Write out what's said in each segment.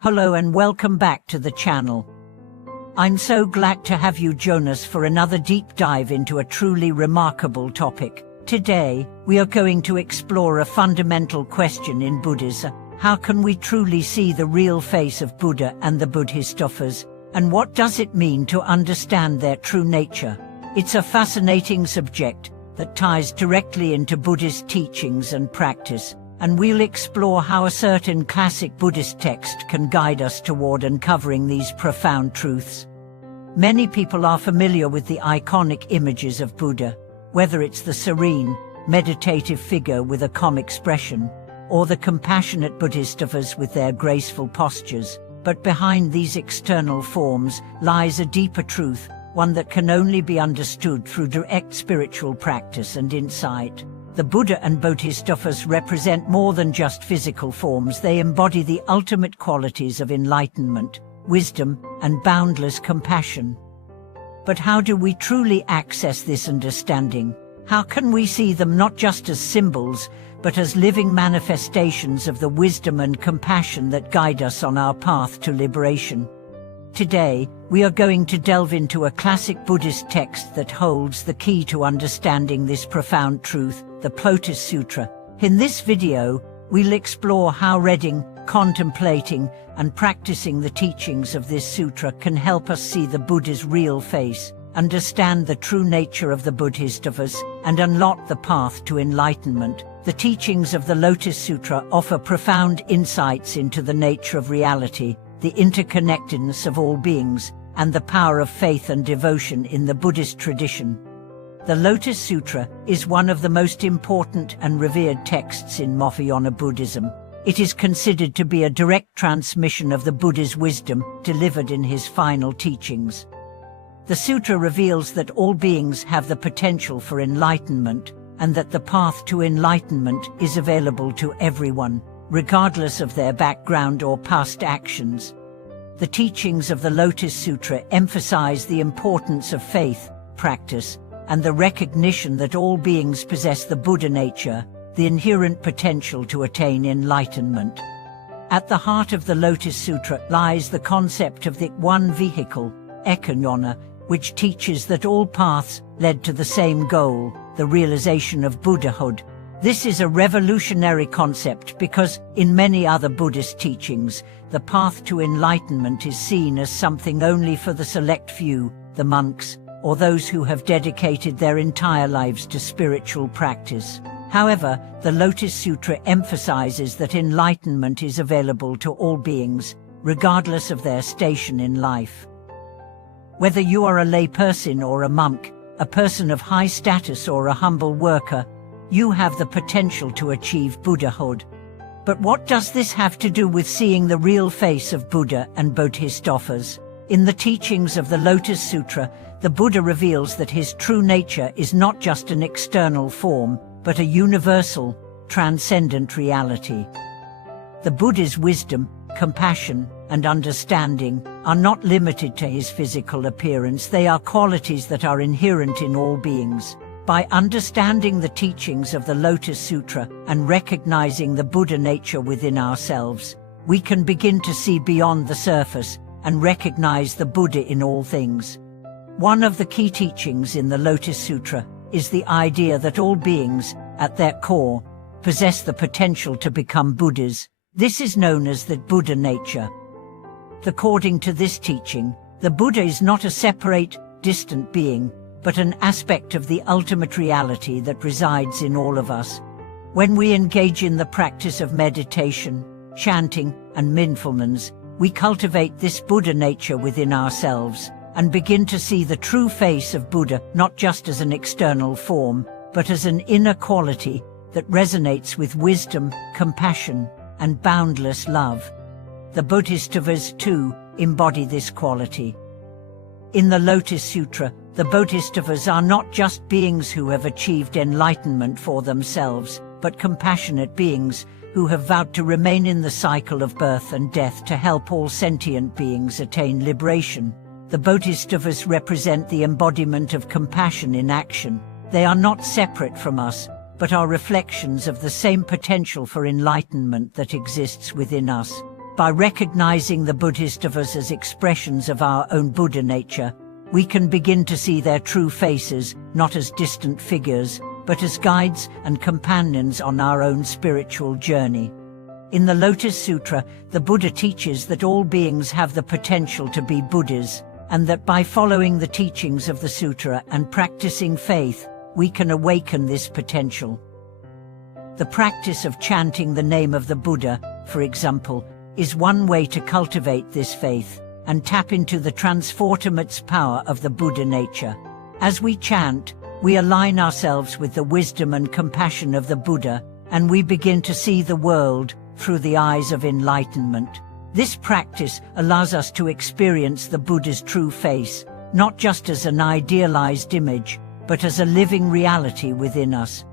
Hello and welcome back to the channel. I'm so glad to have you join us for another deep dive into a truly remarkable topic. Today, we are going to explore a fundamental question in Buddhism. How can we truly see the real face of Buddha and the Bodhisattvas? And what does it mean to understand their true nature? It's a fascinating subject that ties directly into Buddhist teachings and practice, and we'll explore how a certain classic Buddhist text can guide us toward uncovering these profound truths. Many people are familiar with the iconic images of Buddha, whether it's the serene, meditative figure with a calm expression, or the compassionate Bodhisattvas with their graceful postures. But behind these external forms lies a deeper truth, one that can only be understood through direct spiritual practice and insight. The Buddha and Bodhisattvas represent more than just physical forms. They embody the ultimate qualities of enlightenment, wisdom, and boundless compassion. But how do we truly access this understanding? How can we see them not just as symbols, but as living manifestations of the wisdom and compassion that guide us on our path to liberation? Today, we are going to delve into a classic Buddhist text that holds the key to understanding this profound truth, the Lotus Sutra. In this video, we'll explore how reading, contemplating, and practicing the teachings of this sutra can help us see the Buddha's real face, understand the true nature of the Bodhisattvas, and unlock the path to enlightenment. The teachings of the Lotus Sutra offer profound insights into the nature of reality, the interconnectedness of all beings, and the power of faith and devotion in the Buddhist tradition. The Lotus Sutra is one of the most important and revered texts in Mahayana Buddhism. It is considered to be a direct transmission of the Buddha's wisdom delivered in his final teachings. The sutra reveals that all beings have the potential for enlightenment, and that the path to enlightenment is available to everyone, regardless of their background or past actions. The teachings of the Lotus Sutra emphasize the importance of faith, practice, and the recognition that all beings possess the Buddha nature, the inherent potential to attain enlightenment. At the heart of the Lotus Sutra lies the concept of the one vehicle, ekanyana, which teaches that all paths led to the same goal, the realization of Buddhahood. This is a revolutionary concept because, in many other Buddhist teachings, the path to enlightenment is seen as something only for the select few, the monks, or those who have dedicated their entire lives to spiritual practice. However, the Lotus Sutra emphasizes that enlightenment is available to all beings, regardless of their station in life. Whether you are a layperson or a monk, a person of high status or a humble worker, you have the potential to achieve Buddhahood. But what does this have to do with seeing the real face of Buddha and Bodhisattvas? In the teachings of the Lotus Sutra, the Buddha reveals that his true nature is not just an external form, but a universal, transcendent reality. The Buddha's wisdom, compassion, and understanding are not limited to his physical appearance. They are qualities that are inherent in all beings. By understanding the teachings of the Lotus Sutra and recognizing the Buddha nature within ourselves, we can begin to see beyond the surface and recognize the Buddha in all things. One of the key teachings in the Lotus Sutra is the idea that all beings, at their core, possess the potential to become Buddhas. This is known as the Buddha nature. According to this teaching, the Buddha is not a separate, distant being, but an aspect of the ultimate reality that resides in all of us. When we engage in the practice of meditation, chanting, and mindfulness, we cultivate this Buddha nature within ourselves and begin to see the true face of Buddha not just as an external form, but as an inner quality that resonates with wisdom, compassion, and boundless love. The Bodhisattvas, too, embody this quality. In the Lotus Sutra, the Bodhisattvas are not just beings who have achieved enlightenment for themselves, but compassionate beings who have vowed to remain in the cycle of birth and death to help all sentient beings attain liberation. The Bodhisattvas represent the embodiment of compassion in action. They are not separate from us, but are reflections of the same potential for enlightenment that exists within us. By recognizing the Bodhisattvas as expressions of our own Buddha nature, we can begin to see their true faces, not as distant figures, but as guides and companions on our own spiritual journey. In the Lotus Sutra, the Buddha teaches that all beings have the potential to be Buddhas, and that by following the teachings of the sutra and practicing faith, we can awaken this potential. The practice of chanting the name of the Buddha, for example, is one way to cultivate this faith and tap into the transformative power of the Buddha nature. As we chant, we align ourselves with the wisdom and compassion of the Buddha, and we begin to see the world through the eyes of enlightenment. This practice allows us to experience the Buddha's true face, not just as an idealized image, but as a living reality within us.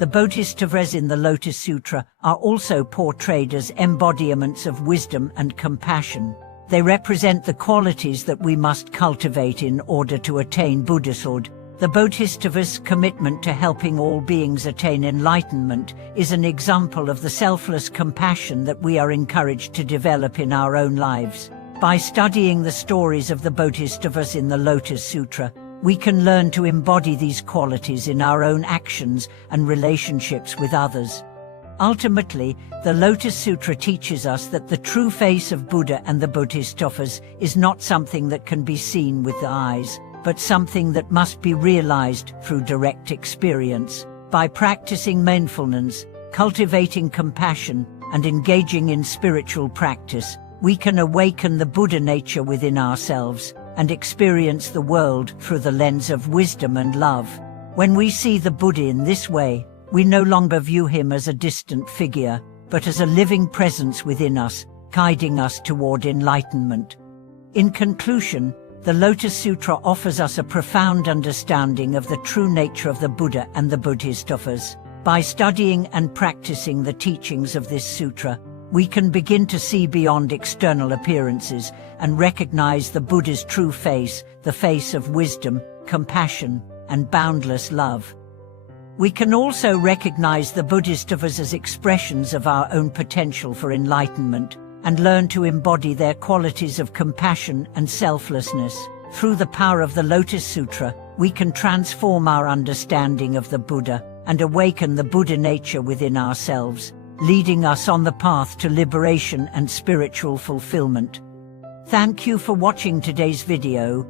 The Bodhisattvas in the Lotus Sutra are also portrayed as embodiments of wisdom and compassion. They represent the qualities that we must cultivate in order to attain Buddhahood. The Bodhisattvas' commitment to helping all beings attain enlightenment is an example of the selfless compassion that we are encouraged to develop in our own lives. By studying the stories of the Bodhisattvas in the Lotus Sutra, we can learn to embody these qualities in our own actions and relationships with others. Ultimately, the Lotus Sutra teaches us that the true face of Buddha and the Bodhisattvas is not something that can be seen with the eyes, but something that must be realized through direct experience. By practicing mindfulness, cultivating compassion, and engaging in spiritual practice, we can awaken the Buddha nature within ourselves and experience the world through the lens of wisdom and love. When we see the Buddha in this way, we no longer view him as a distant figure, but as a living presence within us, guiding us toward enlightenment. In conclusion, the Lotus Sutra offers us a profound understanding of the true nature of the Buddha and the Bodhisattvas. By studying and practicing the teachings of this sutra, we can begin to see beyond external appearances and recognize the Buddha's true face, the face of wisdom, compassion, and boundless love. We can also recognize the Bodhisattvas as expressions of our own potential for enlightenment and learn to embody their qualities of compassion and selflessness. Through the power of the Lotus Sutra, we can transform our understanding of the Buddha and awaken the Buddha nature within ourselves, leading us on the path to liberation and spiritual fulfillment. Thank you for watching today's video.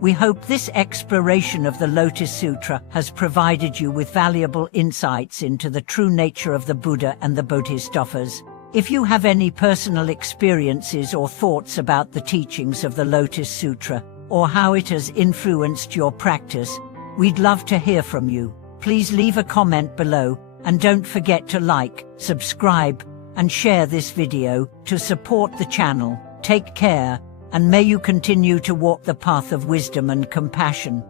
We hope this exploration of the Lotus Sutra has provided you with valuable insights into the true nature of the Buddha and the Bodhisattvas. If you have any personal experiences or thoughts about the teachings of the Lotus Sutra, or how it has influenced your practice, we'd love to hear from you. Please leave a comment below, and don't forget to like, subscribe, and share this video to support the channel. Take care, and may you continue to walk the path of wisdom and compassion.